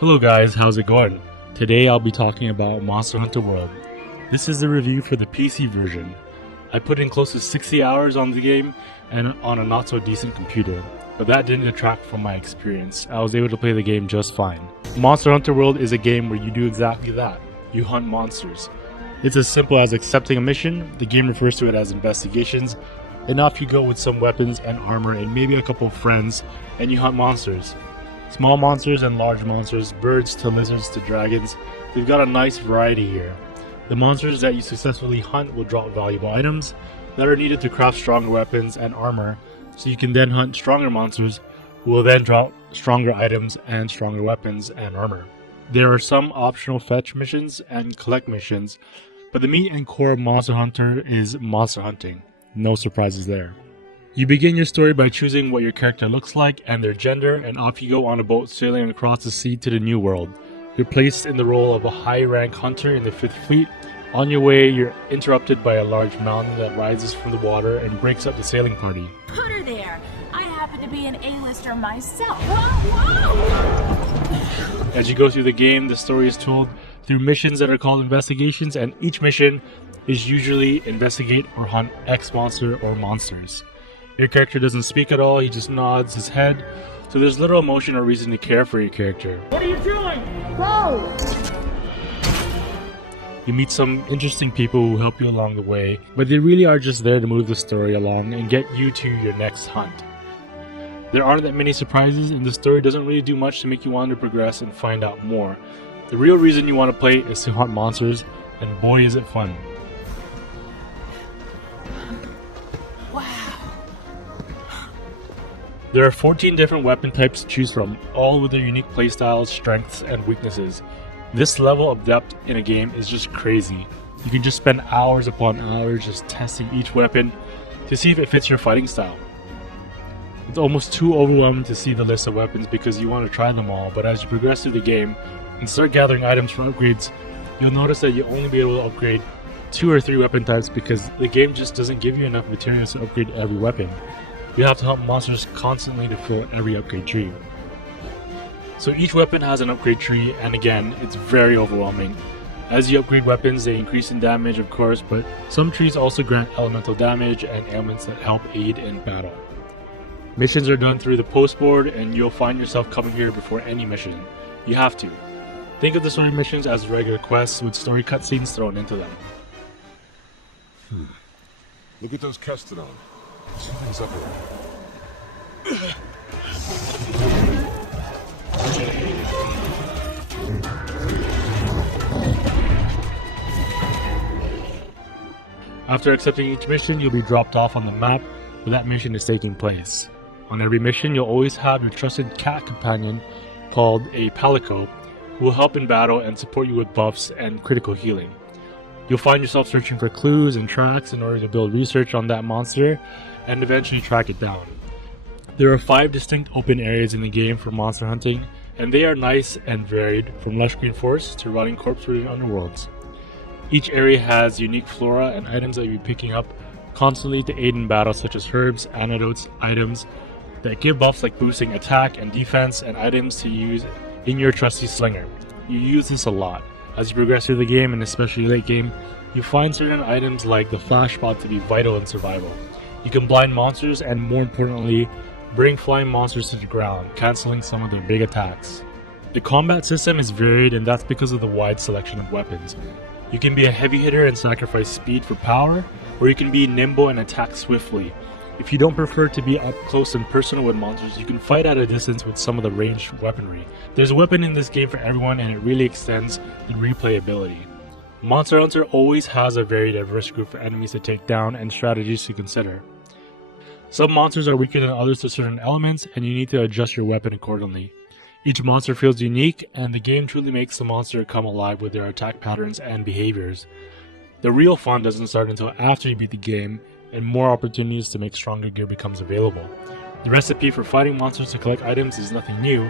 Hello guys, how's it going? Today I'll be talking about Monster Hunter World. This is the review for the PC version. I put in close to 60 hours on the game and on a not so decent computer, but that didn't detract from my experience. I was able to play the game just fine. Monster Hunter World is a game where you do exactly that. You hunt monsters. It's as simple as accepting a mission, the game refers to it as investigations, and off you go with some weapons and armor and maybe a couple of friends, and you hunt monsters. Small monsters and large monsters, birds to lizards to dragons, they've got a nice variety here. The monsters that you successfully hunt will drop valuable items that are needed to craft stronger weapons and armor, so you can then hunt stronger monsters who will then drop stronger items and stronger weapons and armor. There are some optional fetch missions and collect missions, but the meat and core of Monster Hunter is monster hunting. No surprises there. You begin your story by choosing what your character looks like and their gender, and off you go on a boat sailing across the sea to the new world. You're placed in the role of a high-rank hunter in the 5th Fleet. On your way, you're interrupted by a large mountain that rises from the water and breaks up the sailing party. Put her there! I happen to be an A-lister myself. Whoa, whoa! As you go through the game, the story is told through missions that are called investigations, and each mission is usually investigate or hunt X monster or monsters. Your character doesn't speak at all, he just nods his head, so there's little emotion or reason to care for your character. What are you doing? Whoa! You meet some interesting people who help you along the way, but they really are just there to move the story along and get you to your next hunt. There aren't that many surprises, and the story doesn't really do much to make you want to progress and find out more. The real reason you want to play is to hunt monsters, and boy is it fun. There are 14 different weapon types to choose from, all with their unique playstyles, strengths, and weaknesses. This level of depth in a game is just crazy. You can just spend hours upon hours just testing each weapon to see if it fits your fighting style. It's almost too overwhelming to see the list of weapons because you want to try them all, but as you progress through the game and start gathering items for upgrades, you'll notice that you'll only be able to upgrade 2 or 3 weapon types because the game just doesn't give you enough materials to upgrade every weapon. You have to hunt monsters constantly to fill every upgrade tree. So each weapon has an upgrade tree, and again, it's very overwhelming. As you upgrade weapons, they increase in damage of course, but some trees also grant elemental damage and ailments that help aid in battle. Missions are done through the post board, and you'll find yourself coming here before any mission. You have to. Think of the story missions as regular quests with story cutscenes thrown into them. Look at those Custodon. Something's up here. After accepting each mission, you'll be dropped off on the map where that mission is taking place. On every mission, you'll always have your trusted cat companion called a palico who will help in battle and support you with buffs and critical healing. You'll find yourself searching for clues and tracks in order to build research on that monster and eventually track it down. There are 5 distinct open areas in the game for monster hunting, and they are nice and varied, from lush green forests to rotting corpse-ridden underworlds. Each area has unique flora and items that you'll be picking up constantly to aid in battle, such as herbs, antidotes, items that give buffs like boosting attack and defense, and items to use in your trusty slinger. You use this a lot. As you progress through the game, and especially late game, you find certain items like the flash spot to be vital in survival. You can blind monsters and, more importantly, bring flying monsters to the ground, cancelling some of their big attacks. The combat system is varied, and that's because of the wide selection of weapons. You can be a heavy hitter and sacrifice speed for power, or you can be nimble and attack swiftly. If you don't prefer to be up close and personal with monsters, you can fight at a distance with some of the ranged weaponry. There's a weapon in this game for everyone, and it really extends the replayability. Monster Hunter always has a very diverse group of enemies to take down and strategies to consider. Some monsters are weaker than others to certain elements, and you need to adjust your weapon accordingly. Each monster feels unique, and the game truly makes the monster come alive with their attack patterns and behaviors. The real fun doesn't start until after you beat the game, and more opportunities to make stronger gear becomes available. The recipe for fighting monsters to collect items is nothing new,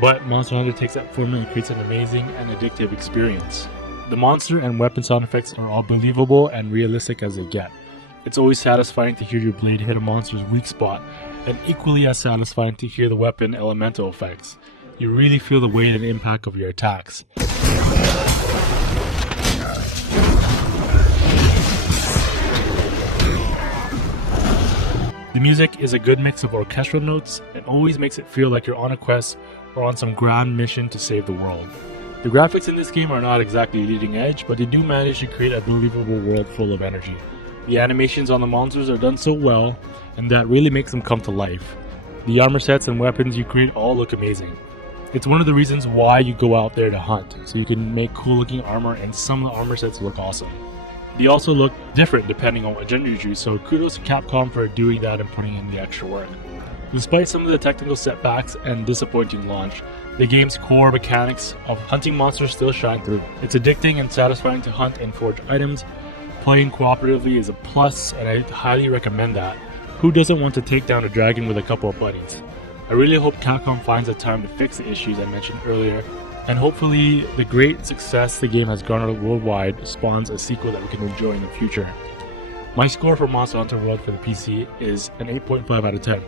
but Monster Hunter takes that formula and creates an amazing and addictive experience. The monster and weapon sound effects are all believable and realistic as they get. It's always satisfying to hear your blade hit a monster's weak spot, and equally as satisfying to hear the weapon elemental effects. you really feel the weight and impact of your attacks. The music is a good mix of orchestral notes and always makes it feel like you're on a quest or on some grand mission to save the world. The graphics in this game are not exactly leading edge, but they do manage to create a believable world full of energy. The animations on the monsters are done so well, and that really makes them come to life. The armor sets and weapons you create all look amazing. It's one of the reasons why you go out there to hunt, so you can make cool looking armor, and some of the armor sets look awesome. They also look different depending on what gender you choose, so kudos to Capcom for doing that and putting in the extra work. Despite some of the technical setbacks and disappointing launch, the game's core mechanics of hunting monsters still shine through. It's addicting and satisfying to hunt and forge items. Playing cooperatively is a plus, and I highly recommend that. Who doesn't want to take down a dragon with a couple of buddies? I really hope Capcom finds the time to fix the issues I mentioned earlier, and hopefully the great success the game has garnered worldwide spawns a sequel that we can enjoy in the future. My score for Monster Hunter World for the PC is an 8.5 out of 10.